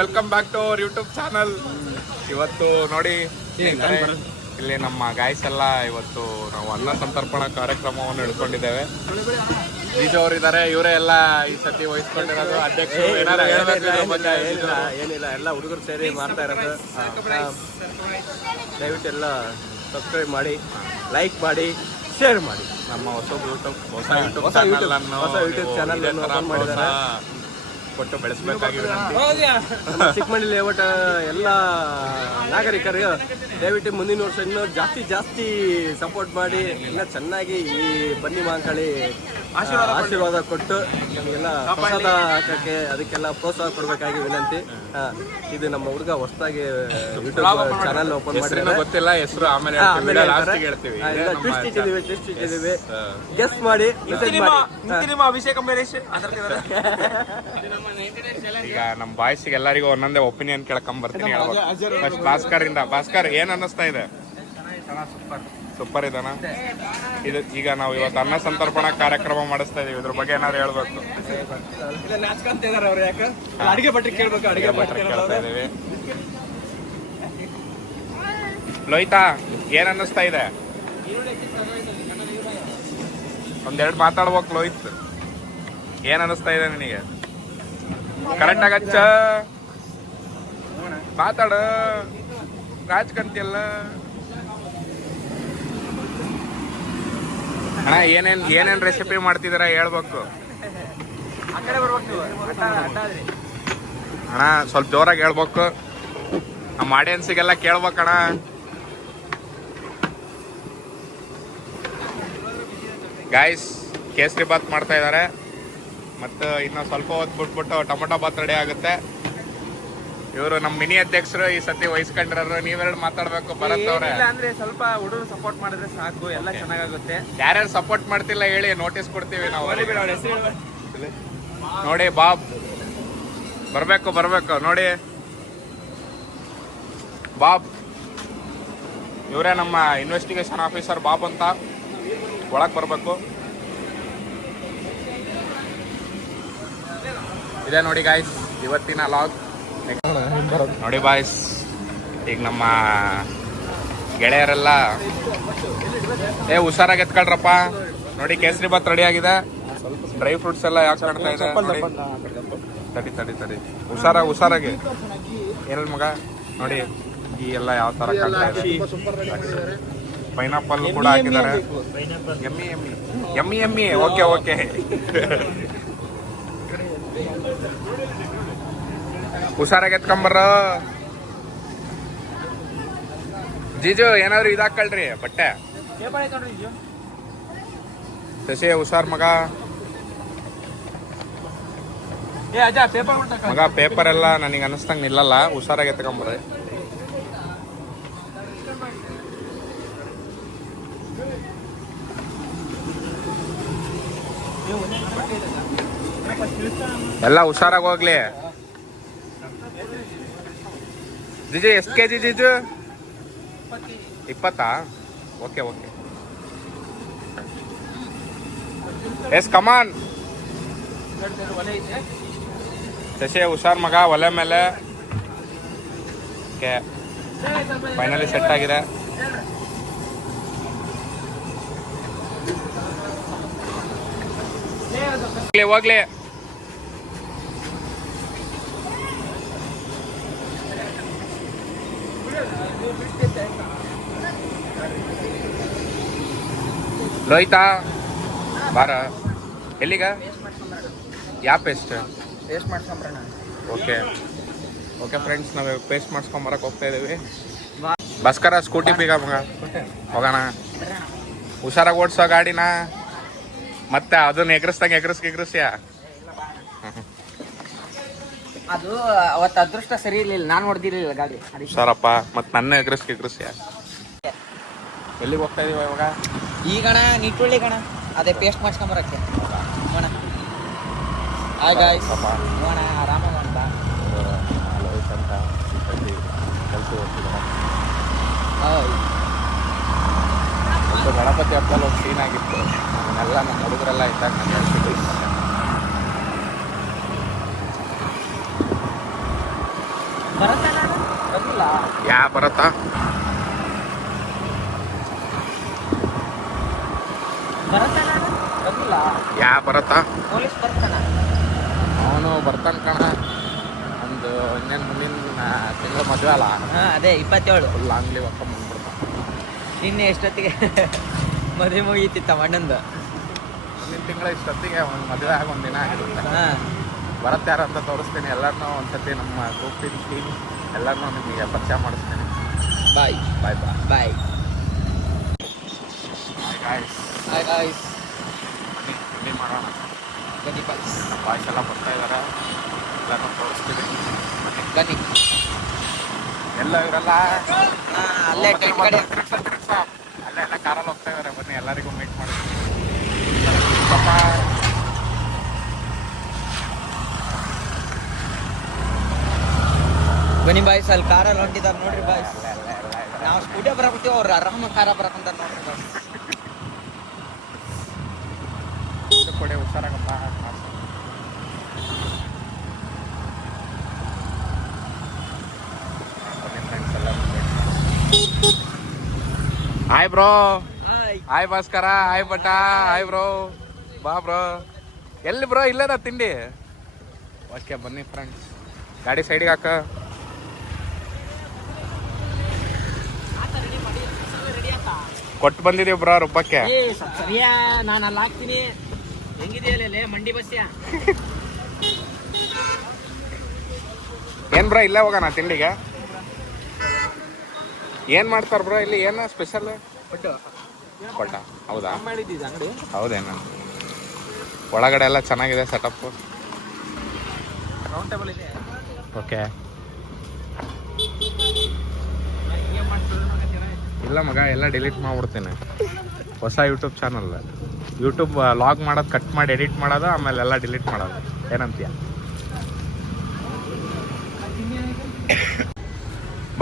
Welcome back to our YouTube channel. ಇವತ್ತು ನೋಡಿ ಇಲ್ಲಿ ನಮ್ಮ ಗಾಯ್ಸ್ ಎಲ್ಲ ಇವತ್ತು ನಾವು ಅನ್ನ ಸಂತರ್ಪಣಾ ಕಾರ್ಯಕ್ರಮವನ್ನು ಹಿಡ್ಕೊಂಡಿದ್ದೇವೆ. ಬೀಜ ಅವರಿದ್ದಾರೆ, ಇವರೇ ಎಲ್ಲ ಈ ಸತಿ ವಹಿಸ್ಕೊಂಡಿರೋದು. ಅಧ್ಯಕ್ಷರು ಏನಿಲ್ಲ, ಎಲ್ಲ ಹುಡುಗರು ಸೇರಿ ಮಾಡ್ತಾ ಇರೋದು. ದಯವಿಟ್ಟು ಎಲ್ಲ ಸಬ್ಸ್ಕ್ರೈಬ್ ಮಾಡಿ, ಲೈಕ್ ಮಾಡಿ, ಶೇರ್ ಮಾಡಿ. ನಮ್ಮ ಹೊಸ ಯೂಟ್ಯೂಬ್ ಚಾನಲ್ ಮಾಡಿದ್ದಾರೆ, ಕೊಟ್ಟು ಬೆಳೆಸಬೇಕಾಗಿದೆ. ಚಿಕ್ಕಮಂಡಿ ಲೇಔಟ್ ಎಲ್ಲ ನಾಗರಿಕರಿಗೆ ದಯವಿಟ್ಟು ಮುಂದಿನ ವರ್ಷ ಇನ್ನೂ ಜಾಸ್ತಿ ಸಪೋರ್ಟ್ ಮಾಡಿ, ಇನ್ನೂ ಚೆನ್ನಾಗಿ ಈ ಬನ್ನಿ ಮಾಂಕಳಿ ಆಶೀರ್ವಾದ ಕೊಟ್ಟು ನಮಗೆಲ್ಲ ಪ್ರಸಾದ ಹಾಕಕ್ಕೆ ಅದಕ್ಕೆಲ್ಲ ಪ್ರೋತ್ಸಾಹ ಕೊಡಬೇಕಾಗಿ ವಿನಂತಿ. ಇದು ನಮ್ಮ ಹುಡುಗ ಹೊಸದಾಗಿ ಯೂಟ್ಯೂಬ್ ಚಾನಲ್ ಓಪನ್ ಮಾಡಿದ್ರೆ ಗೊತ್ತಿಲ್ಲ ಹೆಸರು, ಆಮೇಲೆ ಟ್ವಿಸ್ಟ್ ಇಟ್ಟಿದ್ದೀವಿ, ಗೆಸ್ ಮಾಡಿ ಮೆಸೇಜ್ ಮಾಡಿ. ಅಭಿಷೇಕ್ ಅಂಬರೀಶ್ ಈಗ ನಮ್ಮ ಬಾಯ್ಸಿಗೆ ಎಲ್ಲರಿಗೂ ಒಂದೊಂದೇ ಒಪಿನಿಯನ್ ಕೇಳ್ಕೊಂಡ್ ಬರ್ತೀನಿ. ಭಾಸ್ಕರ್ ಏನ್ ಅನ್ನಿಸ್ತಾ ಇದೆ? ಸೂಪರ್ ಇದಾನ. ಇದು ಈಗ ನಾವು ಇವತ್ತು ಅನ್ನ ಸಂತರ್ಪಣಾ ಕಾರ್ಯಕ್ರಮ ಮಾಡಿಸ್ತಾ ಇದೀವಿ, ಇದ್ರ ಬಗ್ಗೆ ಏನಾದ್ರು ಹೇಳ್ಬೇಕು? ಅಡಿಗೆ ಭಟ್ರಿಗೆ ಕೇಳ್ಬೇಕು, ಅಡಿಗೆ ಭಟ್ರಿಗೆ ಕೇಳ್ತಾ ಇದೀವಿ. ಲೋಹಿತಾ ಏನ್ ಅನ್ನಿಸ್ತಾ ಇದೆ? ಒಂದೆರಡು ಮಾತಾಡ್ಬೇಕು ಲೋಹಿತ್, ಏನ್ ಅನ್ನಿಸ್ತಾ ಇದೆ ನಿನಗೆ? ಕರೆಕ್ಟ್ ಆಗಚ್ಚ ಮಾತಾಡ, ರಾಜಕಂತಿಯಲ್ಲ ಅಣ್ಣ. ಏನೇನ್ ರೆಸಿಪಿ ಮಾಡ್ತಿದಾರ ಹೇಳ್ಬೇಕು ಅಣ್ಣ, ಸ್ವಲ್ಪ ಜೋರಾಗಿ ಹೇಳ್ಬೇಕು, ನಮ್ಮ ಆಡಿಯನ್ಸಿಗೆಲ್ಲ ಕೇಳ್ಬೇಕಣ್ಣ. ಗಾಯ್ಸ್ ಕೇಸರಿ ಬಾತ್ ಮಾಡ್ತಾ ಇದಾರೆ, ಮತ್ತು ಇನ್ನು ಸ್ವಲ್ಪ ಹೊತ್ತು ಬಿಟ್ಬಿಟ್ಟು ಟೊಮೊಟೊ ಬಾತ್ ರೆಡಿ ಆಗುತ್ತೆ. ಇವರು ನಮ್ಮ ಮಿನಿ ಅಧ್ಯಕ್ಷರು ಈ ಸತಿ ವಹಿಸ್ಕೊಂಡಿರೋರು. ನೀವೆರಡು ಮಾತಾಡ್ಬೇಕು. ಭರತ್ ಅವ್ರೆ, ಅಂದ್ರೆ ಸ್ವಲ್ಪ ಹುಡುಗರು ಸಪೋರ್ಟ್ ಮಾಡಿದ್ರೆ ಸಾಕು, ಎಲ್ಲ ಚೆನ್ನಾಗುತ್ತೆ. ಯಾರ್ಯಾರು ಸಪೋರ್ಟ್ ಮಾಡ್ತಿಲ್ಲ ಹೇಳಿ, ನೋಟಿಸ್ ಕೊಡ್ತೀವಿ ನಾವು. ನೋಡಿ ಬಾಬ್ ಬರ್ಬೇಕು ನೋಡಿ, ಬಾಬ್ ಇವರೇ ನಮ್ಮ ಇನ್ವೆಸ್ಟಿಗೇಷನ್ ಆಫೀಸರ್ ಬಾಬ್ ಅಂತ. ಒಳಗೆ ಬರ್ಬೇಕು. ಇದೆ ನೋಡಿ ಗಾಯ್ಸ್ ಇವತ್ತಿನ ಲಾಗ್. ನೋಡಿ ಬಾಯ್ಸ್, ಈಗ ನಮ್ಮ ಗೆಳೆಯರೆಲ್ಲ ಹುಷಾರಾಗಿ ಎತ್ಕೊಳ್ರಪ್ಪ. ನೋಡಿ ಕೇಸರಿ ಬಾತ್ ರೆಡಿ ಆಗಿದೆ. ಡ್ರೈ ಫ್ರೂಟ್ಸ್ ಎಲ್ಲ ಯಾಕೆ ಕಾಣ್ತಾ ಇದೆ? ತಡಿ ಹುಷಾರಾಗಿ ಏನಲ್ ಮಗ. ನೋಡಿ ಈ ಎಲ್ಲ ಯಾವ ತರ ಕಾಣ್ತಾ ಇದೆ. ಪೈನಾಪಲ್ ಕೂಡ ಹಾಕಿದ್ದಾರೆ. ಎಮ್ಮಿ ಓಕೆ ಹುಷಾರಾಗಿ ಎತ್ಕೊಂಬರ್ರ. ಜೀಜು ಏನಾದ್ರು ಇದಾಕಳ್ರಿ ಬಟ್ಟೆ. ಶಶಿ ಹುಷಾರ್ ಮಗ. ಪೇಪರ್ ಎಲ್ಲ ನನಗೆ ಅನಿಸ್ತಂಗ್ ನಿಲ್ಲಲ್ಲ, ಹುಷಾರಾಗಿ ಎತ್ಕೊಂಬರ್ರಿ. ಎಲ್ಲ ಹುಷಾರಾಗಿ ಹೋಗ್ಲಿ. ಜಿಜು ಎಷ್ಟು KG Jiju? 20? Okay yes come on. Shashi ಹುಷಾರ್ ಮಗ, ಒಲೆ ಮೇಲೆ. ಓಕೆ ಫೈನಲಿ ಸೆಟ್ ಆಗಿದೆ. ಹೋಗ್ಲಿ ಲೋಹಿತಾ ಬಾರ. ಎಲ್ಲಿಗ? ಯಾವ ಪೇಸ್ಟ್ ಮಾಡ್ಸ್ಕೊಂಬರೋಣ? ಓಕೆ ಫ್ರೆಂಡ್ಸ್, ನಾವು ಪೇಸ್ಟ್ ಮಾಡ್ಸ್ಕೊಂಬರಕ್ಕೆ ಹೋಗ್ತಾ ಇದ್ದೀವಿ. ಭಾಸ್ಕರ ಸ್ಕೂಟಿ ಬೀಗ ಮಗ, ಹೋಗೋಣ. ಹುಷಾರಾಗಿ ಓಡಿಸೋ ಗಾಡಿನ, ಮತ್ತೆ ಅದನ್ನ ಎಗರಿಸ್ಯಾ. ಅದು ಅವತ್ತು ಅದೃಷ್ಟ ಸರಿ ಇರ್ಲಿಲ್ಲ, ನಾನು ಹೊಡೆದಿರ್ಲಿಲ್ಲ ಗಾಡಿ. ಸರಪ್ಪ, ಮತ್ತೆ ನನ್ನ ಎಗರಿಸ್ಯಾ. ಎಲ್ಲಿಗೆ ಹೋಗ್ತಾ ಇದೀವ ಇವಾಗ? ಈಗಣ ನಿಟ್ಟುಳ್ಳಿ ಕಣ, ಅದೇ ಪೇಸ್ಟ್ ಮಾಡ್ಸ್ಕೊಂಬರಕ್ಕೆ. ಹಾಯ್ ಗಾಯ್ಸ್, ಹೋಗೋಣ ಆರಾಮಾಗಿ ಅಂತ. ಲೋಹಿತ್ ಅಂತ ಕೆಲಸ ಹೋಗ್ತಿದ್ದಾರೆ. ಒಂದು ಗಣಪತಿ ಹಬ್ಬದಲ್ಲಿ ಒಂದು ಸೀನ್ ಆಗಿತ್ತು, ಅದನ್ನೆಲ್ಲ ನಮ್ಮ ಹುಡುಗರೆಲ್ಲ ಇದ್ದಾಗ ನಾನು ಹೇಳ್ತಿದ್ದೆ. ಯಾ ಬರತ್ತಾ ಯಾ ಬರತ್ತಾ ಪೊಲೀಸ್ ಬರ್ತಾನ. ಅವನು ಬರ್ತಾನ ಕಣ. ಒಂದು ಇನ್ನೇನು ಮುಂದಿನ ತಿಂಗಳು ಮದುವೆ ಅಲ್ಲ, ಹಾ ಅದೇ 27. ಫುಲ್ ಆಂಗ್ಲಿ ಹೊತ್ಕೊಂಡ್ ಬಂದ್ಬಿಡ್ತಾನೆ. ನಿನ್ನೆ ಎಷ್ಟೊತ್ತಿಗೆ ಮದುವೆ ಮುಗೀತಿತ್ತ ಅಣ್ಣಂದು. ಮುಂದಿನ ತಿಂಗಳ ಇಷ್ಟೊತ್ತಿಗೆ ಒಂದು ಮದುವೆ ಆಗಿ ಒಂದಿನ ಆಗಿರುತ್ತೆ. ಹಾ ಬರತ್ತೆ ಯಾರು ಅಂತ ತೋರಿಸ್ತೀನಿ. ಎಲ್ಲರನ್ನೂ ಒಂದ್ಸತಿ ನಮ್ಮ ಗ್ರೂಪಿನ ಟೀಮ್ ಎಲ್ಲರನ್ನೂ ನಿಮಗೆ ಪರಿಚಯ ಮಾಡಿಸ್ತೀನಿ. ಬಾಯ್ ಬಾಯ್ ಬಾಯ್ ಬಾಯ್. ಗಾಯ್ಸ್. Hi guys. ಬನ್ನಿ ಮಾಡೋಣ. ಬನ್ನಿ ಬಾಯ್ಸ್, ಬಾಯ್ಸ್ ಎಲ್ಲ ಬರ್ತಾ ಇದ್ದಾರೆ, ಎಲ್ಲರನ್ನೂ ತೋರಿಸ್ತೀನಿ. ಬನ್ನಿ. ಎಲ್ಲ ಇವರೆಲ್ಲ ಅಲ್ಲೇ ಈ ಕಡೆ ಅಲ್ಲೇ ಎಲ್ಲ ಕಾರಲ್ಲಿ ಹೋಗ್ತಾ ಇದ್ದಾರೆ. ಬನ್ನಿ ಎಲ್ಲರಿಗೂ ಮೀಟ್ ಮಾಡ್ತೀನಿ. ಬನ್ನಿ ಬಾಯ್ಸ್, ಅಲ್ಲಿ ಕಾರಲ್ಲಿ ಹೊಂಟಿದ್ದಾರೆ ನೋಡ್ರಿ ಬಾಯ್ಸ್. ನಾವು ಸ್ಕೂಟಿಯ ಬರಕತ್ತೀವಿ, ಅವ್ರು ಆರಾಮ ಕಾರ ಬರಕಂತಾರೆ ನೋಡ್ರಿ ಬಾಯ್ಸ್. ಕೊಡೆ ಹುಷಾರಾಗಪ್ಪ. Hi bro. Hi Bhaskara. Hi ಬಟ. Hi bro. ಬಾ ಬ್ರೋ. ಎಲ್ಲಿ ಬ್ರೋ? ಇಲ್ಲೇನಾ ತಿಂಡಿ? ಓಕೆ ಬನ್ನಿ ಫ್ರೆಂಡ್ಸ್, ಗಾಡಿ ಸೈಡಿಗೆ ಹಾಕ. ಕೊಟ್ಟು ಬಂದಿದೀವಿ ಬ್ರೋ ರುಬ್ಬಕ್ಕೆ. ಸರಿಯಾ, ನಾನು ಅಲ್ಲಿ ಹಾಕ್ತೀನಿ. ಹೆಂಗಿದೆಯಲ್ಲ ಮಂಡಿ ಬಸ್ಯ? ಏನ್ ಬ್ರೋ ಇಲ್ಲೇ ಹೋಗೋಣ ತಿಂಡಿಗೆ? ಏನ್ ಮಾಡ್ತಾರ ಬ್ರೋ ಇಲ್ಲಿ? ಏನು ಸ್ಪೆಷಲ್? ಕೊಟ್ಟ. ಹೌದಾ? ಮಾಡಿದ್ದಿದ್ದು ಅಂಗಡಿ. ಹೌದೇನು? ಒಳಗಡೆ ಎಲ್ಲ ಚೆನ್ನಾಗಿದೆ ಸೆಟಪ್. ರೌಂಡ್ ಟೇಬಲ್ ಇದೆ. ಓಕೆ. ಇಲ್ಲ ಮಗ, ಎಲ್ಲ ಡಿಲೀಟ್ ಮಾಡ್ಬಿಡ್ತೀನಿ. ಹೊಸ ಯೂಟ್ಯೂಬ್ ಚಾನಲ್. ಯೂಟ್ಯೂಬ್ ಲಾಗ್ ಮಾಡೋದು ಕಟ್ ಮಾಡಿ ಎಡಿಟ್ ಮಾಡೋದು, ಆಮೇಲೆ ಎಲ್ಲ ಡಿಲೀಟ್ ಮಾಡೋದು. ಏನಂತೀಯ?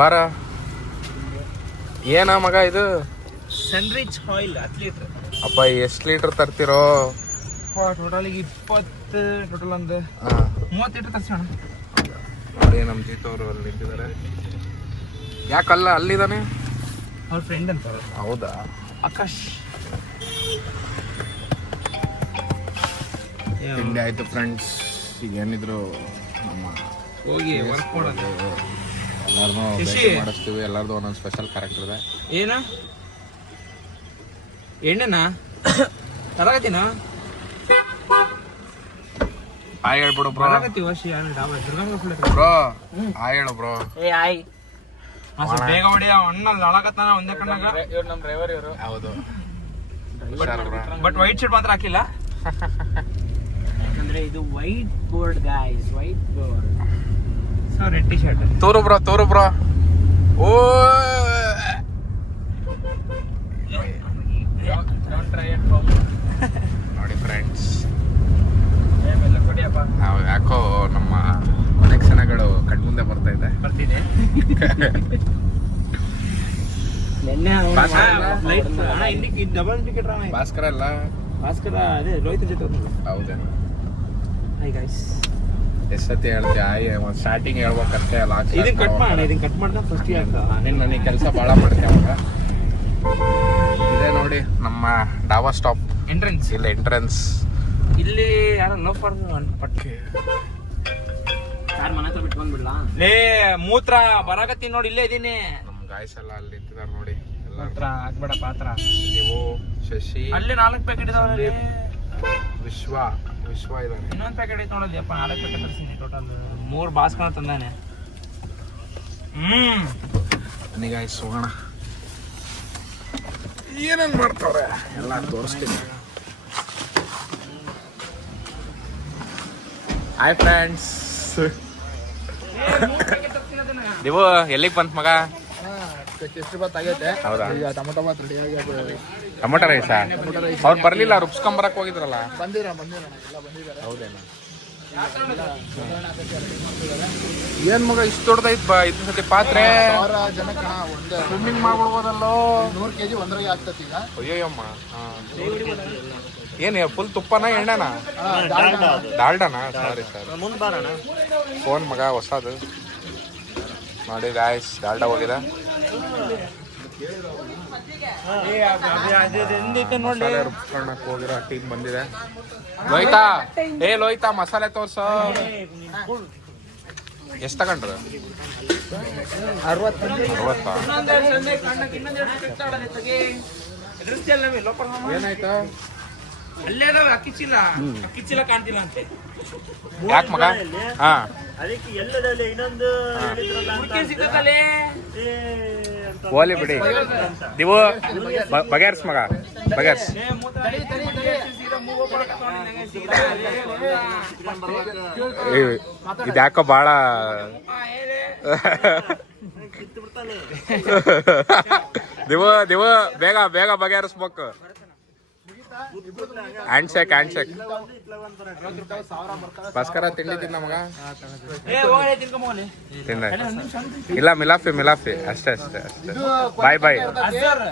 ಬಾರ. ಏನ ಮಗ ಇದು? Sunrich oil 10 litre. ಅಪ್ಪ ಎಷ್ಟು ಲೀಟರ್ ತರ್ತಿರೋ? ಟೋಟಲಿಗೆ 20, ಟೋಟಲ್ ಒಂದು 30 ಲೀಟರ್ ತರ್ಸೋಣ. ಅದೇ ನಮ್ಮ ಜೀತವರು ಅಲ್ಲಿ ನಿಂತಿದ್ದಾರೆ. ಯಾಕಲ್ಲ ಅಲ್ಲಿದ್ದಾನೆ? ಅವ್ರ ಫ್ರೆಂಡ್ ಅಂತ. ಹೌದಾ? ಆಕಾಶ್. ತಿಂಡಿ ಆಯ್ತು ಫ್ರೆಂಡ್ಸ್. ಈಗ ಏನಿದ್ರು ನಮ್ಮ ಹೋಗಿ ವರ್ಕ್ ಮಾಡೋದು. ಎಲ್ಲಾರನ್ನೂ ಮಾಡಿಸ್ತೀವಿ. ಎಲ್ಲರದು ಒಂದೊಂದು ಸ್ಪೆಷಲ್ ಕ್ಯಾರೆಕ್ಟರ್ ಇದೆ. ಏನ ಎಣ್ಣೆನಾ ತರಗತಿನ ಹಾಯ್ ಹೇಳ್ಬಿಡು ಬ್ರೋ. ಬ್ರೋ ಹಾಯ್ ಹೇಳು ಬ್ರೋ. ಬೇಗ ಹೊಡಿ, ಅಣ್ಣ ಅಳಗತ್ತಾನ ಒಂದೇ ಕಣ್ಣಾಗ. ಇವ್ರು ನಮ್ಮ ಡ್ರೈವರ್ ಇವರು. ಹೌದು. ಹುಷಾರು ಬ್ರೋ. ಬಟ್ ವೈಟ್ ಶರ್ಟ್ ಮಾತ್ರ ಹಾಕಿಲ್ಲ, ಯಾಕಂದ್ರೆ ಇದು white board guys, white board. So red T shirt. ತೋರು ಬ್ರೋ, ತೋರು ಬ್ರೋ. ಓ ನೋಡಿ ಫ್ರೆಂಡ್ಸ್, ನಾವು ಯಾಕೋ ನಮ್ಮ ಕನೆಕ್ಷನ್ಗಳು ಕಣ್ಮುಂದೆ ಬರ್ತಾ ಇದೆ. ಬರ್ತಿದೆ. ಡಬಲ್ ಟಿಕೆಟ್ ಭಾಸ್ಕರ ಅಲ್ಲ? ಭಾಸ್ಕರ ಅದೇ ರೋಹಿತ್ ಜೊತೆ. ಹೌದೇನು? Hi guys. ಎಷ್ಟೊತ್ತಿ ಹೇಳ್ತೀಯ? ಒಂದು ಸ್ಟಾರ್ಟಿಂಗ್ ಹೇಳ್ಬೇಕಂತೆ ಅಲ್ಲ. ಇದನ್ನ ಕಟ್ ಮಾಡೋಣ, ಇದನ್ನ ಕಟ್ ಮಾಡಿದ್ರೆ ಫಸ್ಟ್ ನನಗೆ ಕೆಲಸ ಭಾಳ ಮಾಡ್ತೀಯ ಅವಾಗ. ಇದೇ ನೋಡಿ ನಮ್ಮ ಡಾಬಾ ಸ್ಟಾಪ್ ಎಂಟ್ರೆನ್ಸ್. ಇಲ್ಲ ಎಂಟ್ರೆನ್ಸ್. ಇಲ್ಲಿ ಯಾರೋ ಲೋಫರ್ ಪಟ್ಟಿ ಯಾರು ಮನೆ ಹತ್ರ ಬಿಟ್ಟು ಬಂದ್ಬಿಡ್ಲಾ? ಲೇ ಮೂತ್ರ ಬರಾಕತ್ತೀನಿ ನೋಡಿ, ಇಲ್ಲೇ ಇದೀನಿ. ನಮ್ಮ ಗಾಯ್ಸ್ ಎಲ್ಲ ಅಲ್ಲಿ ನಿಂತಿದ್ದಾರೆ ನೋಡಿ. ಮೂತ್ರ ಹಾಕ್ಬೇಡ ಪಾತ್ರ. ನೀವು ಶಶಿ, ಅಲ್ಲಿ 4 ಪ್ಯಾಕೆಟ್ ಇದಾವೆ. ವಿಶ್ವ ಇದ್ದಾನೆ. ಇನ್ನೊಂದು ಪ್ಯಾಕೆಟ್ ಐತೆ ನೋಡಲ್ಲಿ. 4 ಪ್ಯಾಕೆಟ್ ತರಿಸಿನಿ ಟೋಟಲ್. 3 ಬಾಸ್ಕನ ತಂದಾನೆ. ಬನ್ನಿ ಗಾಯ್ಸ್ ಹೋಗೋಣ. ಏನೇನು ಮಾಡ್ತಾವ್ರೆ ಎಲ್ಲ ತೋರಿಸ್ತೀನಿ. Hi friends. ನೀವು ಎಲ್ಲಿಗೆ ಬಂತ ಮಗ? ಹೌದಾ? ಟೊಮೊಟೊ ರೈಸಾ? ಅವ್ರು ಬರ್ಲಿಲ್ಲ, ರುಬ್ಸ್ಕೊಂಬರಕ್ ಹೋಗಿದ್ರಲ್ಲ. ಹೌದೇನಾ? ಏನ್ ಮಗ ಇಷ್ಟು ದೊಡ್ಡದೈತ್ ಇದ್ ಸತಿ ಪಾತ್ರೆ? ಸ್ವಿಮ್ಮಿಂಗ್ ಮಾಡ್ಬಿಡ್ಬೋದಲ್ಲೋ. 100 kg ಒಂದ್ರಾಗೆ ಆಗ್ತತಿ ಈಗ. ಅಯ್ಯೋಯ್ಯಮ್ಮ. ಏನ್ ಫುಲ್ ತುಪ್ಪನ ಎಣ್ಣೆನ? ಡಾಲ್ಡಾನ? ಸಾರಿ ಸರ್, ಫೋನ್ ಮಗ ಹೊಸದು. ನೋಡಿ ಗಾಯ್ಸ್ ಡಾಲ್ಡಾ ಹೋಗಿದೆ. ಮಸಾಲೆ ರುಬ್ಸ್ಕೊಳಕ್ ಹೋಗಿರೋ ಟೀಮ್ ಬಂದಿದೆ. ಲೋಯ್ತಾ ಲೋಯ್ತಾ ಮಸಾಲೆ ತೋರ್ಸೋ. ಎಷ್ಟು ತಗೊಂಡ್ರು? 60. ಏನಾಯ್ತಾ? ಅಲ್ಲೇ ಅಕ್ಕಿ ಚೀಲ ಕಾಣ್ತಿಲ್ಲ ಅಂತೆ. ಯಾಕೆ ಮಗ? ಹಾ ಅದಕ್ಕೆ ಎಲ್ಲದಲ್ಲಿ ಇನ್ನೊಂದು ಓಲಿ ಬಿಡಿ. ನೀವು ಬಗೆಹರ್ಸ್ ಮಗ, ಬಗೆಹರ್ಸ್. ಇದ್ಯಾಕೋ ಬಾಳ ದಿವ ಬೇಗ ಬೇಗ ಬಗೆಹರಿಸ್ಬೇಕು. ಹ್ಯಾಂಡ್ ಶೇಕ್ ಭಾಸ್ಕರ ತಿಂಡಿ ತಿನ್ನ ಮಗ. ತಿಂದ ಇಲ್ಲ, ಮಿಲಾಫಿ ಅಷ್ಟೇ. ಬಾಯ್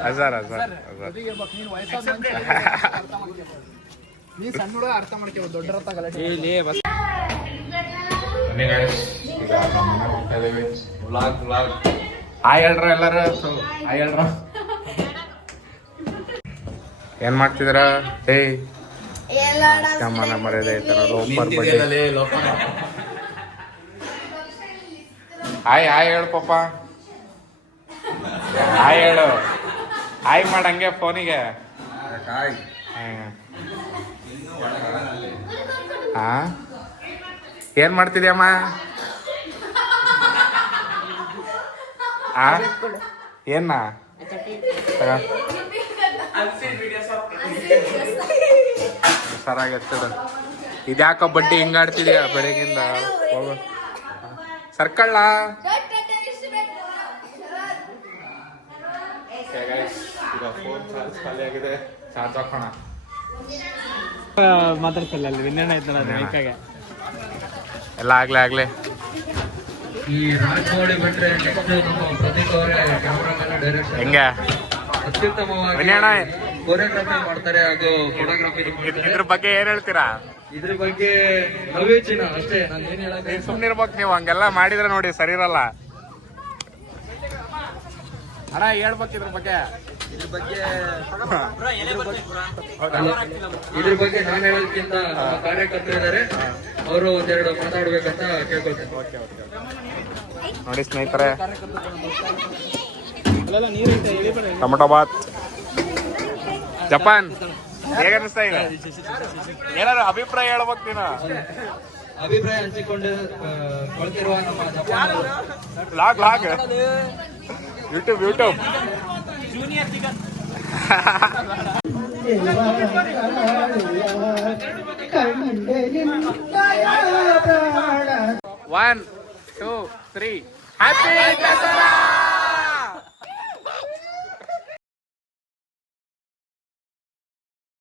ಅಜಾರ್. ನೀ ಸಣ್ಣ ಹುಡುಗ ಅರ್ಥ ಮಾಡ್ಕೇಬೋದು, ದೊಡ್ಡರತ್ತ ಗಲಾಟೆ. ಹಾಯ್ ಹೇಳ್ರ ಎಲ್ಲರೂ. ಹಾಯ್ ಹೇಳ್ರ. ಏನ್ ಮಾಡ್ತಿದ್ರ? ಕಮ್ಮನ ಮರ್ಯಾದೆ ಐತನ ಲೋಪರ್ ಬಡ್ಡಿ. ಹಾಯ್ ಹೇಳು ಪಾಪ. ಹಾಯ್ ಹೇಳು. ಹಾಯ್ ಮಾಡಂಗೆ ಫೋನಿಗೆ. ಹಾ ಏನ್ ಮಾಡ್ತಿದ್ಯಮ್ಮ? ಏನ ಸರಾಗತ್ತದ. ಇದ್ಯಾಕ ಬಡ್ಡಿ ಹಿಂಗಾಡ್ತಿದ್ಯಾ ಬೆಳಗಿಂದ? ಹೋಗು ಸರ್ಕಳ್ಳ. ಫೋನ್ ಚಾರ್ಜ್ ಖಾಲಿ ಆಗಿದೆ, ಚಾರ್ಜ್ ಹಾಕೋಣ. ಮಾತಾಡ್ತಲ್ಲ ಅಲ್ಲಿ ವಿನ್ನರ್ ಆಯ್ತಲ್ಲ ಬೈಕಾಗೆ. ಎಲ್ಲ ಆಗ್ಲೇ ಈ ರಾಜಮೌಳಿ ಬಿಟ್ರೆ ಪ್ರದೀಪ್ ಅವರೇ ಕ್ಯಾಮ್ರಾಮನ್ ಡೈರೆಕ್ಷನ್ ಹೆಂಗೆ ಅತ್ಯುತ್ತಮವಾಗಿ ಕೊರಿಯೋಗ್ರಫಿ ಮಾಡ್ತಾರೆ ಹಾಗೂ ಫೋಟೋಗ್ರಫಿ. ಇದ್ರ ಬಗ್ಗೆ ಏನ್ ಹೇಳ್ತೀರಾ? ಇದ್ರ ಬಗ್ಗೆ ನವೇಚಿನ ಅಷ್ಟೇ, ನಾನು ಏನ್ ಹೇಳಕ್ಕೆ. ಸುಮ್ನಿರ್ಬೇಕು ನೀವು, ಹಂಗೆಲ್ಲ ಮಾಡಿದ್ರೆ ನೋಡಿ ಸರಿ ಇರಲ್ಲ. ಅಣ್ಣ ಹೇಳ್ಬೇಕು ಇದ್ರ ಬಗ್ಗೆ. ಇದ್ರ ಬಗ್ಗೆ ನಾನು ಹೇಳೋದಕ್ಕಿಂತ ನಮ್ಮ ಕಾರ್ಯಕರ್ತರು ಇದ್ದಾರೆ, ಅವರು ಒಂದೆರಡು ಮಾತಾಡ್ಬೇಕಂತ ಕೇಳ್ಕೊಳ್ತೇನೆ. ನೋಡಿ ಸ್ನೇಹಿತರೆ, ಟೊಮೊಟೊ ಬಾತ್ ಜಪಾನ್ ಹೇಗೆ ಅನಿಸ್ತಾ ಇದೆ? ಏನಾದ್ರು ಅಭಿಪ್ರಾಯ ಹೇಳ್ಬೇಕು ನೀನು. ಅಭಿಪ್ರಾಯ ಹಂಚಿಕೊಂಡು ಕೊಳ್ತಿರುವ ನಮ್ಮ Japan log YouTube junior chicken 1, 2, 3 happy Dasara.